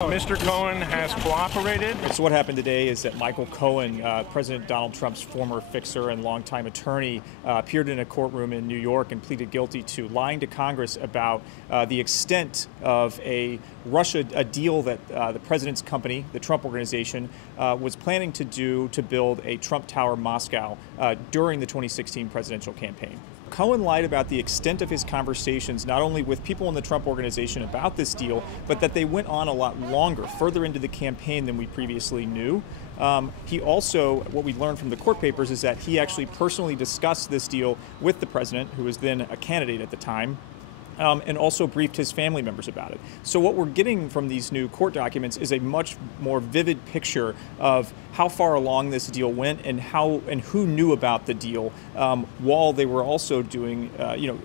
Mr. Cohen has cooperated. So what happened today is that Michael Cohen, President Donald Trump's former fixer and longtime attorney, appeared in a courtroom in New York and pleaded guilty to lying to Congress about the extent of a deal that the president's company, the Trump Organization, was planning to do to build a Trump Tower Moscow during the 2016 presidential campaign. Cohen lied about the extent of his conversations, not only with people in the Trump Organization about this deal, but that they went on a lot longer, further into the campaign than we previously knew. He also, what we learned from the court papers is that he actually personally discussed this deal with the president, who was then a candidate at the time, and also briefed his family members about it. So what we're getting from these new court documents is a much more vivid picture of how far along this deal went and who knew about the deal while they were also doing,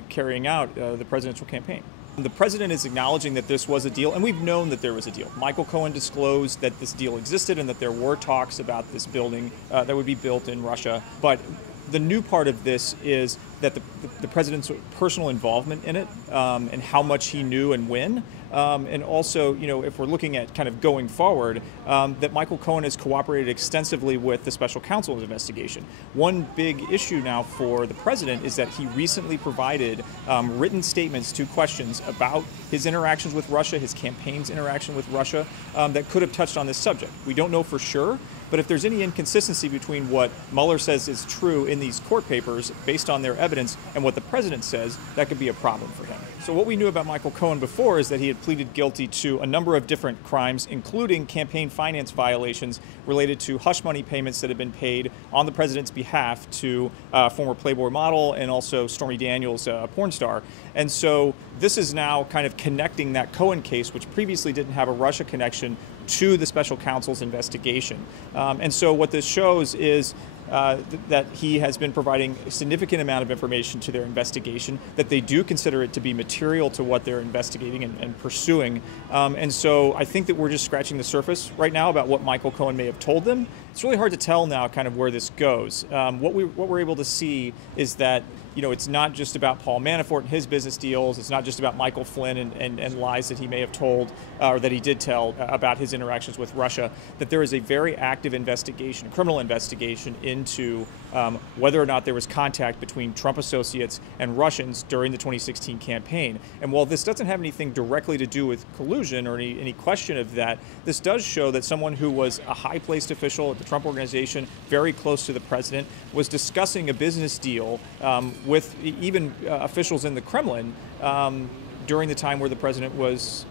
carrying out the presidential campaign. The president is acknowledging that this was a deal, and we've known that there was a deal. Michael Cohen disclosed that this deal existed and that there were talks about this building that would be built in Russia. But the new part of this is that the president's personal involvement in it and how much he knew and when. And also, if we're looking at kind of going forward, that Michael Cohen has cooperated extensively with the special counsel's investigation. One big issue now for the president is that he recently provided written statements to questions about his interactions with Russia, his campaign's interaction with Russia, that could have touched on this subject. We don't know for sure, but if there's any inconsistency between what Mueller says is true in these court papers based on their evidence and what the president says, that could be a problem for him. So what we knew about Michael Cohen before is that he had pleaded guilty to a number of different crimes, including campaign finance violations related to hush money payments that had been paid on the president's behalf to former Playboy model and also Stormy Daniels, a porn star. And so this is now kind of connecting that Cohen case, which previously didn't have a Russia connection, to the special counsel's investigation. And so what this shows is that he has been providing a significant amount of information to their investigation, that they do consider it to be material to what they're investigating and pursuing. And so I think that we're just scratching the surface right now about what Michael Cohen may have told them. It's really hard to tell now kind of where this goes. What we're able to see is that it's not just about Paul Manafort and his business deals. It's not just about Michael Flynn and lies that he may have told or that he did tell about his interactions with Russia, that there is a very active investigation, criminal investigation into whether or not there was contact between Trump associates and Russians during the 2016 campaign. And while this doesn't have anything directly to do with collusion or any question of that, this does show that someone who was a high-placed official at the Trump Organization, very close to the president, was discussing a business deal with even officials in the Kremlin during the time where the president was,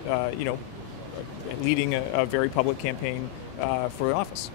leading a very public campaign for office.